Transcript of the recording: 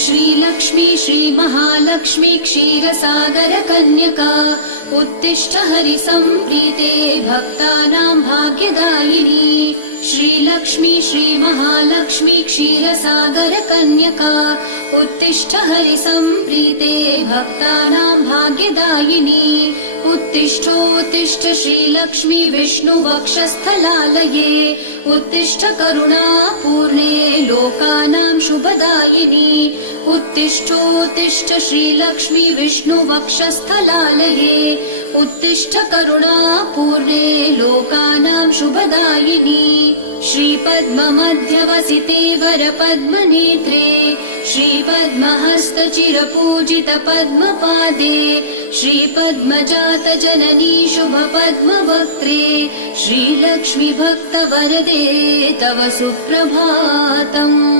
श्रीलक्ष्मी श्रीमहालक्ष्मी क्षीरसागर कन्यका उत्तिष्ठ हरिसम्प्रीते भक्तानां भाग्यदायिनी। श्रीलक्ष्मी श्रीमहालक्ष्मी क्षीरसागर कन्यका उत्तिष्ठ हरिसम्प्रीते भक्तानां भाग्यदायिनी। उत्तिष्ठोत्तिष्ठ श्रीलक्ष्मी विष्णुवक्षस्थलालये उत्तिष्ठ करुणापूर्णे लोकानां शुभदायिनी। उत्तिष्ठोत्तिष्ठ श्रीलक्ष्मी विष्णुवक्षस्थलालये उत्तिष्ठ करुणापूर्णे लोकानां शुभदायिनी। श्रीपद्ममध्यवसिते वरपद्मनेत्रे श्रीपद्महस्तचिरपूजित पद्मपादे श्रीपद्मजात जननी शुभपद्मवक्त्रे श्रीलक्ष्मी भक्तवरदे तव सुप्रभातम्।